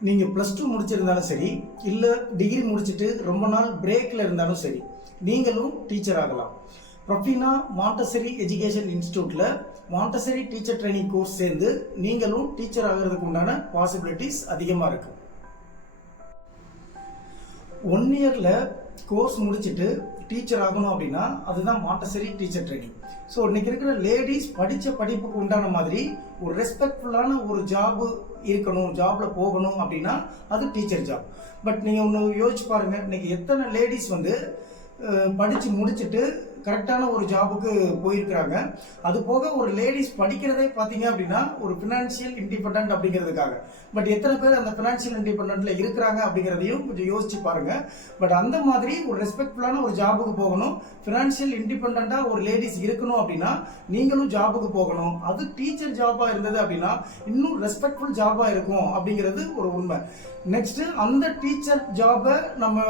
நீங்கள் plus two முடிச்சிருந்தாலும் சரி இல்லை டிகிரி முடிச்சுட்டு ரொம்ப நாள் பிரேக்கில் இருந்தாலும் சரி நீங்களும் டீச்சர் ஆகலாம். ப்ரொஃபினா மாண்டசரி எஜுகேஷன் இன்ஸ்டியூட்டில் மாண்டசரி டீச்சர் ட்ரைனிங் கோர்ஸ் சேர்ந்து நீங்களும் டீச்சர் ஆகிறதுக்கு உண்டான பாசிபிலிட்டிஸ் அதிகமாக இருக்குது ஒன் இயரில் கோர்ஸ் முடிச்சுட்டு டீச்சர் ஆகணும் அப்படின்னா அதுதான் மாண்டசரி டீச்சர் ட்ரைனிங் ஸோ இன்னைக்கு இருக்கிற லேடிஸ் படித்த படிப்புக்கு உண்டான மாதிரி ஒரு ரெஸ்பெக்ட்ஃபுல்லான ஒரு ஜாபு இருக்கணும் ஜாபில் போகணும் அப்படின்னா அது டீச்சர் ஜாப் பட் நீங்கள் ஒன்று யோசிச்சு பாருங்கள் இன்னைக்கு எத்தனை லேடிஸ் வந்து படித்து முடிச்சுட்டு கரெக்டான ஒரு ஜாபுக்கு போயிருக்கிறாங்க. அது போக ஒரு லேடிஸ் படிக்கிறதே பார்த்தீங்க அப்படின்னா ஒரு ஃபினான்ஷியல் இண்டிபெண்ட் அப்படிங்கிறதுக்காக. பட் எத்தனை பேர் அந்த ஃபினான்ஷியல் இண்டிபெண்ட்ல இருக்கிறாங்க அப்படிங்கிறதையும் கொஞ்சம் யோசிச்சு பாருங்க. பட் அந்த மாதிரி ஒரு ரெஸ்பெக்ட்ஃபுல்லான ஒரு ஜாபுக்கு போகணும். ஃபினான்ஷியல் இண்டிபெண்ட்டாக ஒரு லேடிஸ் இருக்கணும் அப்படின்னா நீங்களும் ஜாபுக்கு போகணும். அது டீச்சர் ஜாபாக இருந்தது அப்படின்னா இன்னும் ரெஸ்பெக்ட்ஃபுல் ஜாபாக இருக்கும் அப்படிங்கிறது ஒரு உண்மை. நெக்ஸ்ட் அந்த டீச்சர் ஜாபை நம்ம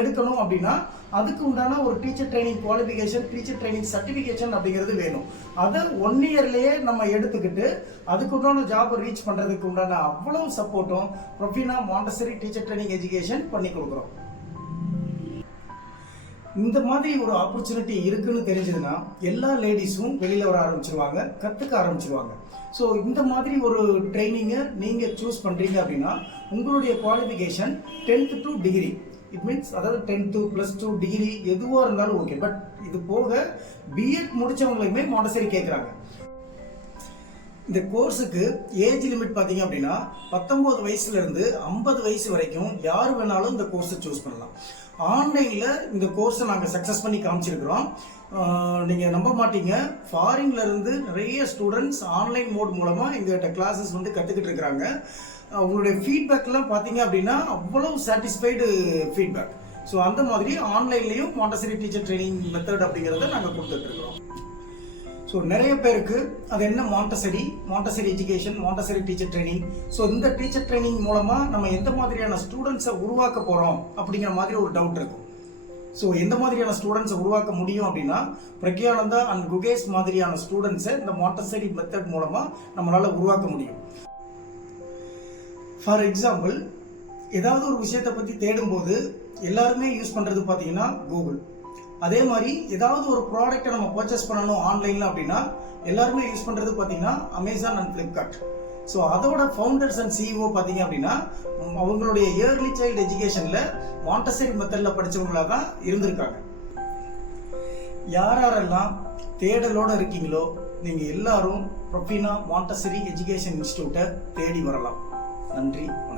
எடுக்கணும் அப்படின்னா அதுக்கு உண்டான ஒரு teacher training qualification teacher training certification அப்படிங்கிறது வேணும். அதை ஒன் இயர்லேயே நம்ம எடுத்துக்கிட்டு அதுக்கு உண்டான ஜாபை ரீச் பண்ணுறதுக்கு உண்டான அவ்வளோ சப்போர்ட்டும் Profina montessori teacher training education பண்ணி கொடுக்குறோம். இந்த மாதிரி ஒரு ஆப்பர்ச்சுனிட்டி இருக்குன்னு தெரிஞ்சதுன்னா எல்லா லேடிஸும் வெளியில் வர ஆரம்பிச்சிருவாங்க கற்றுக்க ஆரம்பிச்சிருவாங்க. ஸோ இந்த மாதிரி ஒரு ட்ரைனிங்கை நீங்கள் சூஸ் பண்ணுறீங்க அப்படின்னா உங்களுடைய qualification tenth to degree it means அதாவது டென்த்து ப்ளஸ் டூ டிகிரி எதுவாக இருந்தாலும் ஓகே பட் இது போக பிஎட் முடித்தவங்களுக்குமே மாண்டசரி கேட்குறாங்க இந்த கோர்ஸுக்கு ஏஜ் லிமிட் பார்த்தீங்க அப்படின்னா பத்தொம்போது வயசுலேருந்து ஐம்பது வயசு வரைக்கும் யார் வேணாலும் இந்த கோர்ஸை சூஸ் பண்ணலாம். ஆன்லைனில் இந்த கோர்ஸை நாங்கள் சக்ஸஸ் பண்ணி காமிச்சிருக்கிறோம். நீங்கள் நம்ப மாட்டீங்க. ஃபாரின்லேருந்து நிறைய ஸ்டூடெண்ட்ஸ் ஆன்லைன் மோட் மூலமாக எங்கள்கிட்ட கிளாஸஸ் வந்து கற்றுக்கிட்டு இருக்கிறாங்க. உங்களுடைய ஃபீட்பேக்லாம் பார்த்தீங்க அப்படின்னா அவ்வளோ சாட்டிஸ்ஃபைடு ஃபீட்பேக் ஸோ அந்த மாதிரி ஆன்லைன்லேயும் மாண்டசரி டீச்சர் ட்ரைனிங் மெத்தட் அப்படிங்கிறத நாங்கள் கொடுத்துட்ருக்குறோம் ஸோ நிறைய பேருக்கு அது என்ன montessori montessori education montessori teacher training so இந்த டீச்சர் ட்ரைனிங் மூலமாக நம்ம எந்த மாதிரியான ஸ்டூடெண்ட்ஸை உருவாக்க போகிறோம் அப்படிங்கிற மாதிரி ஒரு டவுட் இருக்கும். ஸோ எந்த மாதிரியான ஸ்டூடெண்ட்ஸை உருவாக்க முடியும் அப்படின்னா பிரக்யானந்தா அண்ட் குகேஷ் மாதிரியான ஸ்டூடெண்ட்ஸை இந்த மாண்டசரி மெத்தட் மூலமாக நம்மளால் உருவாக்க முடியும். ஃபார் எக்ஸாம்பிள் ஏதாவது ஒரு விஷயத்தை பற்றி தேடும்போது எல்லாருமே யூஸ் பண்ணுறது பார்த்தீங்கன்னா கூகுள் அதே மாதிரி ஏதாவது ஒரு ப்ராடக்ட்டை நம்ம பர்ச்சேஸ் பண்ணணும் ஆன்லைனில் அப்படின்னா எல்லாருமே யூஸ் பண்ணுறது பார்த்தீங்கன்னா அமேசான் அண்ட் ஃப்ளிப்கார்ட் ஸோ அதோட ஃபவுண்டர்ஸ் அண்ட் சிஇஓ பார்த்தீங்க அப்படின்னா அவங்களுடைய இயர்லி சைல்டு எஜுகேஷனில் மாண்டசரி மெத்தடில் படித்தவங்களாக தான் இருந்திருக்காங்க. யார் யாரெல்லாம் தேடலோடு இருக்கீங்களோ நீங்கள் எல்லாரும் ப்ரொஃபினா மாண்டசரி எஜுகேஷன் இன்ஸ்டியூட்டை தேடி வரலாம். நன்றி. வணக்கம்